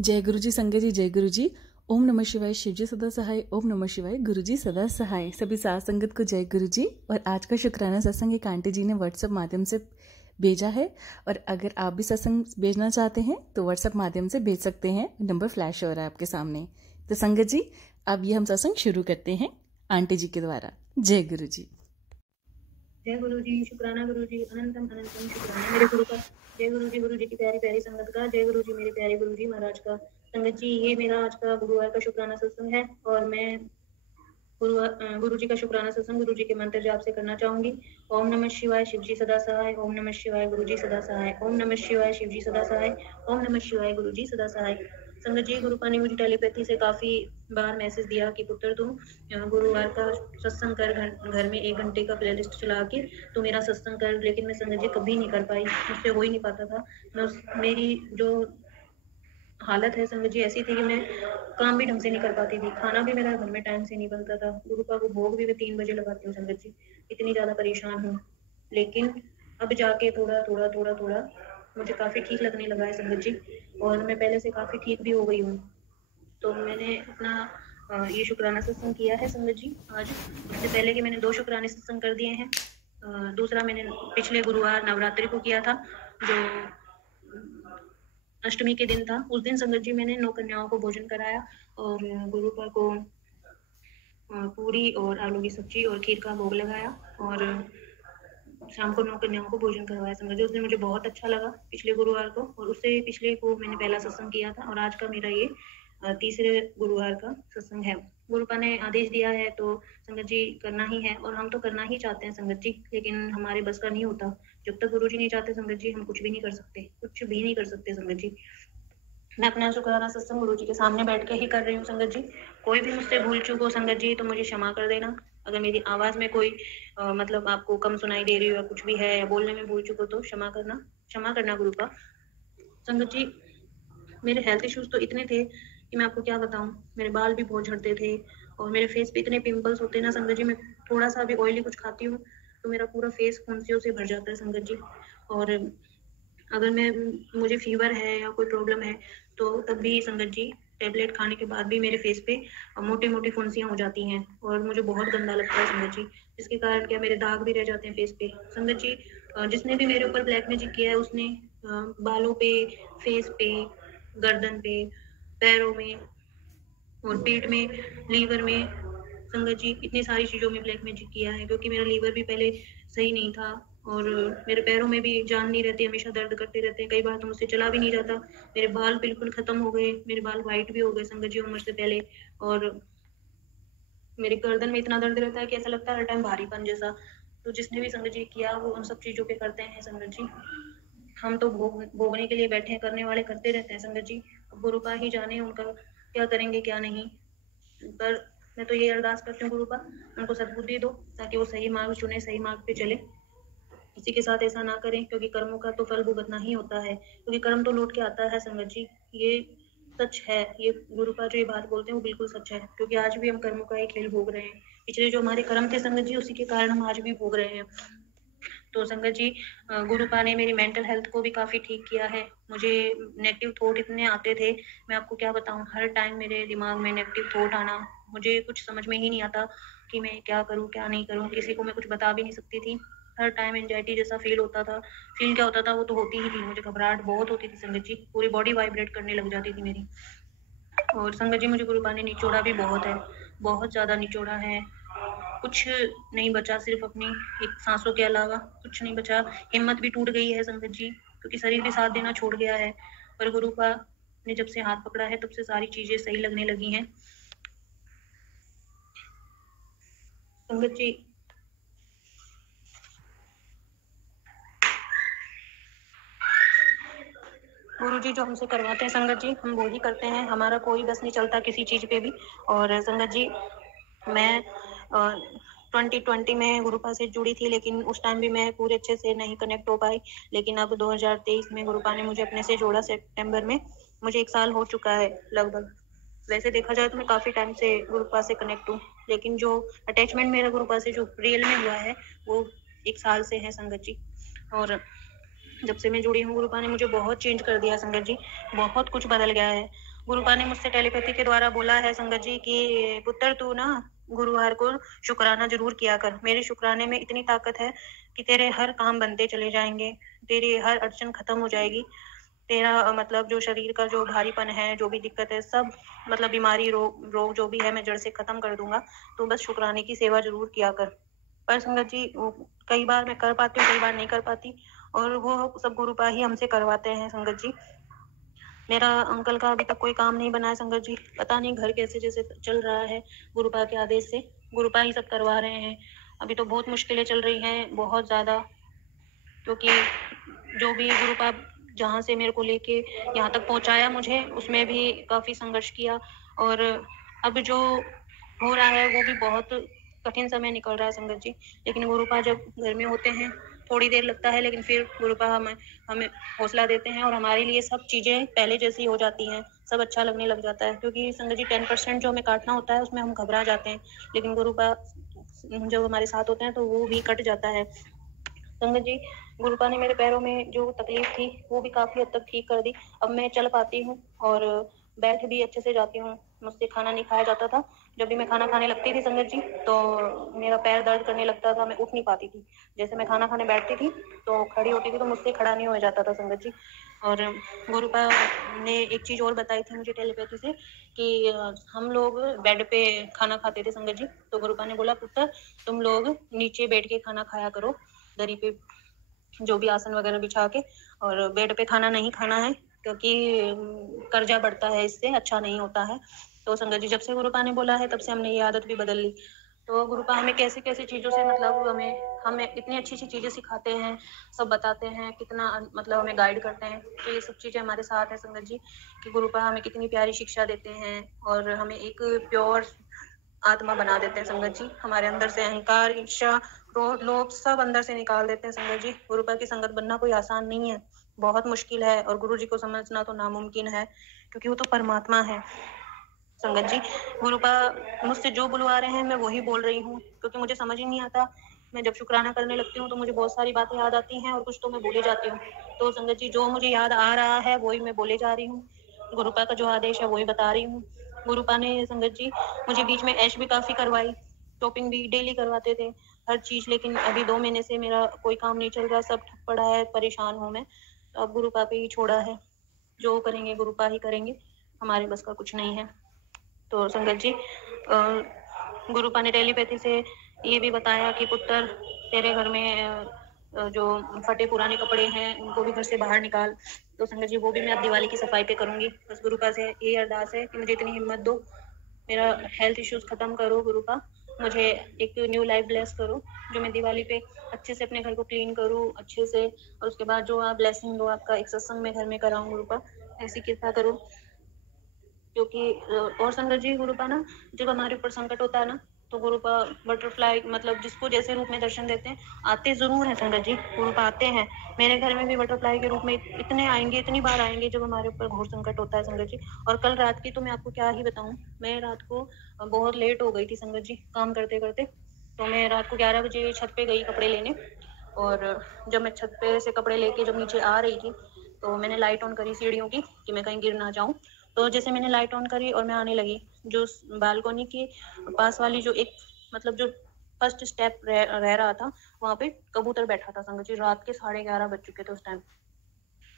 जय गुरु जी संगत जी, जय गुरु जी। ओम नमः शिवाय, शिव जी सदा सहाय। ओम नमः शिवाय, गुरु जी सदा सहाय। सभी साथ संगत को जय गुरु जी। और आज का शुक्राना सत्संग एक आंटी जी ने व्हाट्सएप माध्यम से भेजा है, और अगर आप भी सत्संग भेजना चाहते हैं तो व्हाट्सएप माध्यम से भेज सकते हैं। नंबर फ्लैश हो रहा है आपके सामने। तो संगत जी, अब ये हम सत्संग शुरू करते हैं आंटी जी के द्वारा। जय गुरु जी। जय गुरु जी, शुक्राना गुरु जी, अनंतम अनंतम शुक्राना मेरे गुरु का। जय गुरु जी की प्यारी प्यारी संगत का। जय गुरु जी मेरे प्यारे गुरु जी महाराज का। संगत जी, ये मेरा आज का गुरुवार का शुक्राना सत्संग है, और मैं गुरु जी का शुक्राना सत्संग गुरु जी के मंत्र जाप से करना चाहूंगी। ओम नमः शिवाय, शिव जी सदा सहाय। ओम नमः शिवाय, गुरु जी सदा सहाय। ओम नमः शिवाय, शिव जी सदा सहाय। ओम नमः शिवाय, गुरु जी सदा सहाय। संगत जी, गुरुपा ने मुझे टेलीपैथी से काफी बार मैसेज दिया कि पुत्र तुम गुरुवार का सत्संग कर, घर में 1 घंटे का प्लेलिस्ट चला के तो मेरा सत्संग कर। लेकिन मैं संगत जी कभी नहीं कर पाई, मुझसे हो ही नहीं पाता था। मेरी जो हालत है संगत जी ऐसी थी कि मैं काम भी ढंग से नहीं कर पाती थी, खाना भी मेरा घर में टाइम से नहीं बनता था। गुरुपा को भोग भी मैं 3 बजे लगाती हूँ संगत जी, इतनी ज़्यादा परेशान हूँ। लेकिन अब जाके थोड़ा थोड़ा थोड़ा थोड़ा मुझे काफ़ी ठीक लगने लगा है संगत जी, और मैं पहले से काफ़ी ठीक भी हो गई हूँ। तो मैंने अपना ये शुक्राना सत्संग किया है संगत जी आज। इससे पहले कि मैंने 2 शुक्राने सत्संग कर दिए हैं। दूसरा मैंने पिछले गुरुवार नवरात्रि को किया था, जो अष्टमी के दिन था। उस दिन संगत जी मैंने 9 कन्याओं को भोजन कराया, और गुरुवार को पूरी और आलू की सब्जी और खीर का भोग लगाया, और शाम को 9 कन्याओं को भोजन करवाया संगत जी। उस दिन मुझे बहुत अच्छा लगा पिछले गुरुवार को, और उससे पिछले को मैंने पहला सत्संग किया था, और आज का मेरा ये तीसरे गुरुवार का सत्संग है। गुरुपा ने आदेश दिया है तो संगत जी करना ही है, और हम तो करना ही चाहते हैं संगत जी, लेकिन हमारे बस का नहीं होता। जब तक गुरु जी नहीं चाहते संगत जी, हम कुछ भी नहीं कर सकते, कुछ भी नहीं कर सकते संगत जी। मैं अपना शुक्राना सत्संग गुरु जी के सामने बैठ के ही कर रही हूँ संगत जी। कोई भी मुझसे भूल चूक हो संगत जी तो मुझे क्षमा कर देना। अगर मेरी आवाज़ में कोई मतलब आपको कम सुनाई दे रही हो या कुछ भी है, या बोलने में भूल चूक हो तो क्षमा करना गुरु का। संगत जी, मेरे हेल्थ इश्यूज तो इतने थे कि मैं आपको क्या बताऊं। मेरे बाल भी बहुत झड़ते थे, और मेरे फेस पे इतने पिंपल्स होते हैं ना संगत जी। मैं थोड़ा सा भी ऑयली कुछ खाती हूँ तो मेरा पूरा फेस फुंसियों से भर जाता है संगत जी। और अगर मुझे फीवर है या कोई प्रॉब्लम है तो तब भी संगत जी टेबलेट खाने के बाद भी मेरे फेस पे मोटी मोटी फुंसियाँ हो जाती हैं, और मुझे बहुत गंदा लगता है संगत जी, जिसके कारण क्या मेरे दाग भी रह जाते हैं फेस पे संगत जी। जिसने भी मेरे ऊपर ब्लैक मैजिक किया है उसने बालों पे, फेस पे, गर्दन पे, पैरों में और पेट में, लीवर में संगत जी इतनी सारी चीज़ों में ब्लैक मैजिक किया है, क्योंकि मेरा लीवर भी पहले सही नहीं था, और मेरे पैरों में भी जान नहीं रहती, हमेशा दर्द करते रहते हैं। कई बार तो मुझसे चला भी नहीं जाता। मेरे बाल बिल्कुल ख़त्म हो गए, मेरे बाल वाइट भी हो गए संगत जी उम्र से पहले, और मेरे गर्दन में इतना दर्द रहता है कि ऐसा लगता है हर टाइम भारीपन जैसा। तो जिसने भी संगत जी किया वो उन सब चीज़ों पे करते हैं संगत जी। हम तो भोगने के लिए बैठे हैं, करने वाले करते रहते हैं संगत जी। गुरुपा ही जाने उनका क्या करेंगे क्या नहीं। पर मैं तो ये अरदास करती हूँ गुरुपा, उनको सद्बुद्धि दो ताकि वो सही मार्ग चुने, सही मार्ग पे चले। किसी के साथ ऐसा ना करें, क्योंकि कर्मों का तो फल भुगतना ही होता है, क्योंकि कर्म तो लौट के आता है संगत जी। ये सच है, ये गुरुपा जो ये बात बोलते हैं वो बिल्कुल सच है, क्योंकि आज भी हम कर्मों का ही खेल भोग रहे हैं। पिछले जो हमारे कर्म थे संगत जी उसी के कारण हम आज भी भोग रहे हैं। तो संगत जी गुरुपा ने मेरी मेंटल हेल्थ को भी काफ़ी ठीक किया है। मुझे नेगेटिव थॉट इतने आते थे, मैं आपको क्या बताऊं, हर टाइम मेरे दिमाग में नेगेटिव थॉट आना, मुझे कुछ समझ में ही नहीं आता कि मैं क्या करूं क्या नहीं करूं। किसी को मैं कुछ बता भी नहीं सकती थी। हर टाइम एंजाइटी जैसा फील होता था। फील क्या होता था वो तो होती ही थी, मुझे घबराहट बहुत होती थी संगत जी, पूरी बॉडी वाइब्रेट करने लग जाती थी मेरी। और संगत जी मुझे गुरुपा ने निचोड़ा भी बहुत है, बहुत ज़्यादा निचोड़ा है। कुछ नहीं बचा, सिर्फ अपनी एक सांसों के अलावा कुछ नहीं बचा। हिम्मत भी टूट गई है संगत जी, क्योंकि शरीर भी साथ देना छोड़ गया है। पर गुरुपा ने जब से हाथ पकड़ा है तब से सारी चीजें सही लगने लगी हैं संगत जी। गुरु जी जो हमसे करवाते हैं संगत जी हम वो ही करते हैं, हमारा कोई बस नहीं चलता किसी चीज पे भी। और संगत जी मैं 2020 में गुरुपा से जुड़ी थी, लेकिन उस टाइम भी मैं पूरे अच्छे से नहीं कनेक्ट हो पाई। लेकिन अब 2023 में गुरुपा ने मुझे अपने से जोड़ा, सितंबर में। मुझे 1 साल हो चुका है लगभग। वैसे देखा जाए तो मैं काफ़ी टाइम से गुरुपा से कनेक्ट हूँ, लेकिन जो अटैचमेंट मेरा गुरुपा से जो रियल में हुआ है वो 1 साल से है संगत जी। और जब से मैं जुड़ी हूँ गुरुपा ने मुझे बहुत चेंज कर दिया संगत जी, बहुत कुछ बदल गया है। गुरुपा ने मुझसे टेलीपैथी के द्वारा बोला है संगत जी कि पुत्र तू ना गुरुवार को शुक्राना जरूर किया कर। मेरे शुक्राने में इतनी ताकत है कि तेरे हर काम बनते चले जाएंगे, तेरी हर अड़चन खत्म हो जाएगी, तेरा मतलब जो शरीर का जो भारीपन है, जो भी दिक्कत है, सब मतलब बीमारी रोग जो भी है मैं जड़ से खत्म कर दूंगा। तो बस शुक्राने की सेवा जरूर किया कर। पर संगत जी कई बार मैं कर पाती हूँ, कई बार नहीं कर पाती, और वो सब गुरुपा ही हमसे करवाते हैं संगत जी। मेरा अंकल का अभी तक कोई काम नहीं बना है संगत जी, पता नहीं घर कैसे जैसे चल रहा है गुरुपा के आदेश से, गुरुपा ही सब करवा रहे हैं। अभी तो बहुत मुश्किलें चल रही हैं, बहुत ज़्यादा, क्योंकि जो भी गुरुपा जहाँ से मेरे को लेके यहाँ तक पहुँचाया मुझे, उसमें भी काफ़ी संघर्ष किया, और अब जो हो रहा है वो भी बहुत कठिन समय निकल रहा है संगत जी। लेकिन गुरुपा जब घर में होते हैं थोड़ी देर लगता है, लेकिन फिर गुरुपा हमें हमें हौसला देते हैं और हमारे लिए सब चीज़ें पहले जैसी हो जाती हैं, सब अच्छा लगने लग जाता है। क्योंकि संगत जी 10% जो हमें काटना होता है उसमें हम घबरा जाते हैं, लेकिन गुरुपा जब हमारे साथ होते हैं तो वो भी कट जाता है। संगत जी गुरुपा ने मेरे पैरों में जो तकलीफ थी वो भी काफ़ी हद तक ठीक कर दी। अब मैं चल पाती हूँ और बैठ भी अच्छे से जाती हूँ। मुझसे खाना नहीं खाया जाता था, जब भी मैं खाना खाने लगती थी संगत जी तो मेरा पैर दर्द करने लगता था, मैं उठ नहीं पाती थी। जैसे मैं खाना खाने बैठती थी तो खड़ी होती थी तो मुझसे खड़ा नहीं हो जाता था संगत जी। और गुरुपा ने एक चीज़ और बताई थी मुझे टेलीपैथी से कि हम लोग बेड पे खाना खाते थे संगत जी, तो गुरुपा ने बोला पुत्र तुम लोग नीचे बैठ के खाना खाया करो, दरी पे जो भी आसन वगैरह बिछा के, और बेड पे खाना नहीं खाना है क्योंकि कर्जा बढ़ता है, इससे अच्छा नहीं होता है। तो संगत जी जब से गुरुपा ने बोला है तब से हमने ये आदत भी बदल ली। तो गुरुपा हमें कैसे कैसे चीज़ों से मतलब हमें इतनी अच्छी अच्छी चीज़ें सिखाते हैं, सब बताते हैं, कितना मतलब हमें गाइड करते हैं। तो ये सब चीज़ें हमारे साथ है संगत जी कि गुरुपा हमें कितनी प्यारी शिक्षा देते हैं और हमें एक प्योर आत्मा बना देते हैं संगत जी। हमारे अंदर से अहंकार, ईर्ष्या, क्रोध, लोभ सब अंदर से निकाल देते हैं संगत जी। गुरुपा की संगत बनना कोई आसान नहीं है, बहुत मुश्किल है, और गुरु जी को समझना तो नामुमकिन है क्योंकि वो तो परमात्मा है संगत जी। गुरुपा मुझसे जो बुलवा रहे हैं मैं वही बोल रही हूँ, क्योंकि मुझे समझ ही नहीं आता। मैं जब शुक्राना करने लगती हूँ तो मुझे बहुत सारी बातें याद आती हैं और कुछ तो मैं भूले जाती हूँ। तो संगत जी जो मुझे याद आ रहा है वही मैं बोले जा रही हूँ, गुरुपा का जो आदेश है वही बता रही हूँ। गुरुपा ने संगत जी मुझे बीच में ऐश भी काफ़ी करवाई, टॉपिंग भी डेली करवाते थे, हर चीज़। लेकिन अभी 2 महीने से मेरा कोई काम नहीं चल रहा, सब ठप पड़ा है, परेशान हूँ मैं। तो अब गुरुपा पे ही छोड़ा है, जो करेंगे गुरुपा ही करेंगे, हमारे बस का कुछ नहीं है। तो संगत जी गुरुपा ने टेलीपैथी से ये भी बताया कि पुत्र तेरे घर में जो फटे पुराने कपड़े हैं उनको भी घर से बाहर निकाल। तो संगत जी वो भी मैं अब दिवाली की सफाई पे करूंगी। बस गुरुपा से ये अरदास है कि मुझे इतनी हिम्मत दो, मेरा हेल्थ इश्यूज खत्म करो गुरुपा, मुझे एक न्यू लाइफ ब्लेस करो, जो मैं दिवाली पे अच्छे से अपने घर को क्लीन करूँ अच्छे से, और उसके बाद जो आप ब्लेसिंग दो आपका एक सत्संग में घर में कराऊँ गुरुपा, ऐसी कृपा करो। क्योंकि और संगत जी गुरुपा ना जब हमारे ऊपर संकट होता है ना तो गुरुपा बटरफ्लाई मतलब जिसको जैसे रूप में दर्शन देते हैं, आते जरूर हैं संगत जी, गुरुपा आते हैं। मेरे घर में भी बटरफ्लाई के रूप में इतने आएंगे, इतनी बार आएंगे जब हमारे ऊपर घोर संकट होता है संगत जी। और कल रात की तो मैं आपको क्या ही बताऊं, मैं रात को बहुत लेट हो गई थी संगत जी काम करते करते। तो मैं रात को 11 बजे छत पे गई कपड़े लेने, और जब मैं छत पे से कपड़े लेके जब नीचे आ रही थी तो मैंने लाइट ऑन करी सीढ़ियों की कि मैं कहीं गिर ना जाऊं। तो जैसे मैंने लाइट ऑन करी और मैं आने लगी, जो बालकनी के पास वाली जो एक मतलब जो फर्स्ट स्टेप रह रहा था वहां पे कबूतर बैठा था संगत जी। रात के 11:30 बज चुके थे उस टाइम।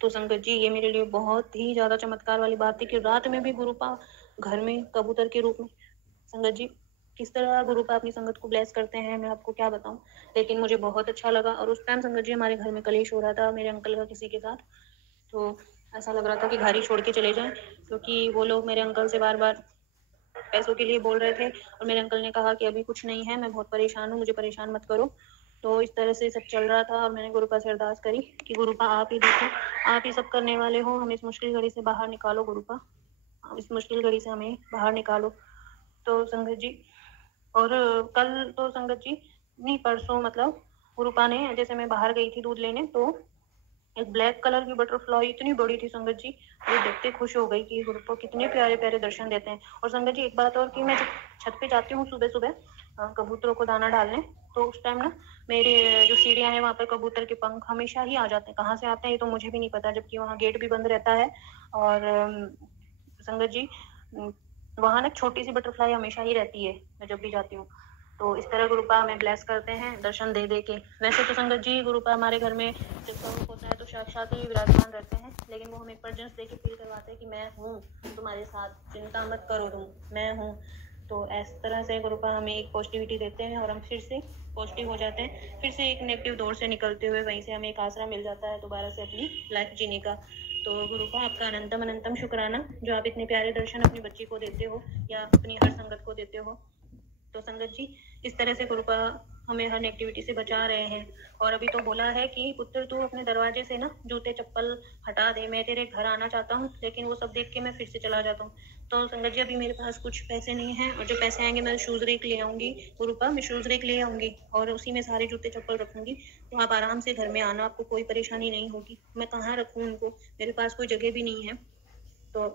तो संगत जी ये मेरे लिए बहुत ही ज्यादा चमत्कार वाली बात थी कि रात में भी गुरुपा घर में कबूतर के रूप में। संगत जी किस तरह गुरुपा अपनी संगत को ब्लेस करते हैं मैं आपको क्या बताऊं, लेकिन मुझे बहुत अच्छा लगा। और उस टाइम संगत जी हमारे घर में कलेश हो रहा था मेरे अंकल का किसी के साथ, तो ऐसा लग रहा था कि घर ही छोड़ के चले जाएं, क्योंकि वो लोग मेरे अंकल से बार बार पैसों के लिए बोल रहे थे, और मेरे अंकल ने कहा कि अभी कुछ नहीं है, मैं बहुत परेशान हूँ, मुझे परेशान मत करो। तो इस तरह से सब चल रहा था और मैंने गुरुपा से अरदास करी कि गुरुपा आप ही देखो, आप ही सब करने वाले हो, हमें इस मुश्किल घड़ी से बाहर निकालो गुरुपा, इस मुश्किल घड़ी से हमें बाहर निकालो। तो संगत जी और कल तो संगत जी नहीं परसों मतलब गुरुपा ने जैसे मैं बाहर गई थी दूध लेने तो एक ब्लैक कलर की बटरफ्लाई इतनी बड़ी थी संगत जी, वो देखते खुश हो गई कि गुरुपा कितने प्यारे प्यारे दर्शन देते हैं। और संगत जी एक बात और कि मैं जब छत पे जाती हूँ सुबह सुबह कबूतरों को दाना डालने, तो उस टाइम ना मेरी जो सीढ़ियाँ हैं वहाँ पे कबूतर के पंख हमेशा ही आ जाते हैं। कहाँ से आते हैं ये तो मुझे भी नहीं पता, जबकि वहाँ गेट भी बंद रहता है। और संगत जी, वहाँ ना छोटी सी बटरफ्लाई हमेशा ही रहती है मैं जब भी जाती हूँ। तो इस तरह गुरुपा हमें ब्लेस करते हैं दर्शन दे दे के। वैसे तो संगत जी गुरुपा हमारे घर में जब स्वरूप होता है तो साक्षात ही विराजमान रहते हैं, लेकिन वो हमें प्रेजेंस दे के फील करवाते हैं कि मैं हूँ तुम्हारे साथ, चिंता मत करो तुम, मैं हूँ। तो इस तरह से गुरुपा हमें एक पॉजिटिविटी देते हैं और हम फिर से पॉजिटिव हो जाते हैं। फिर से एक नेगेटिव दौर से निकलते हुए वहीं से हमें एक आसरा मिल जाता है दोबारा से अपनी लाइफ जीने का। तो गुरुपा आपका अनंतम अनंतम शुक्राना जो आप इतने प्यारे दर्शन अपनी बच्ची को देते हो या अपनी हर संगत को देते हो। तो संगत जी, इस तरह से गुरुपा हमें हर नेगेटिविटी से बचा रहे हैं। और अभी तो बोला है कि पुत्र तू अपने दरवाजे से ना जूते चप्पल हटा दे, मैं तेरे घर आना चाहता हूँ, लेकिन वो सब देख के मैं फिर से चला जाता हूँ। तो संगत जी, अभी मेरे पास कुछ पैसे नहीं हैं, और जो पैसे आएंगे मैं शूज रेक ले आऊंगी। गुरुपा, मैं शूज रेक ले आऊंगी और उसी में सारे जूते चप्पल रखूंगी। तो आप आराम से घर में आना, आपको कोई परेशानी नहीं होगी। मैं कहाँ रखूँ उनको, मेरे पास कोई जगह भी नहीं है। तो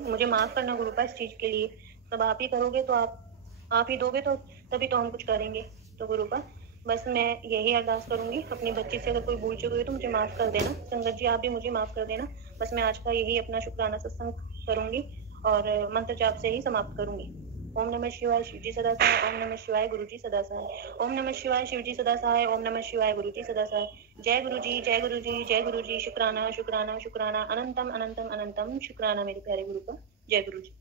मुझे माफ़ करना गुरुपा इस चीज़ के लिए। सब आप ही करोगे तो आप ही दोगे तो तभी तो हम कुछ करेंगे। तो गुरुपा, बस मैं यही अरदास करूँगी अपनी बच्ची से, अगर कोई भूल चुकी हुई तो मुझे माफ़ कर देना। संगत जी, आप भी मुझे माफ़ कर देना। बस मैं आज का यही अपना शुक्राना सत्संग करूँगी और मंत्र जाप से ही समाप्त करूँगी। ओम नमः शिवाय, शिव जी सदा सहाय। ओम नमः शिवाय, गुरु जी सदा सहाय। ओम नमः शिवाय, शिव जी सदा सहाय। ओम नमः शिवाय, गुरु जी सदा सहाय। जय गुरु जी, जय गुरु जी, जय गुरु जी। शुक्राना शुक्राना शुक्राना, अनंतम अनंतम अनंतम शुक्राना मेरे प्यारे गुरुपा। जय गुरु जी।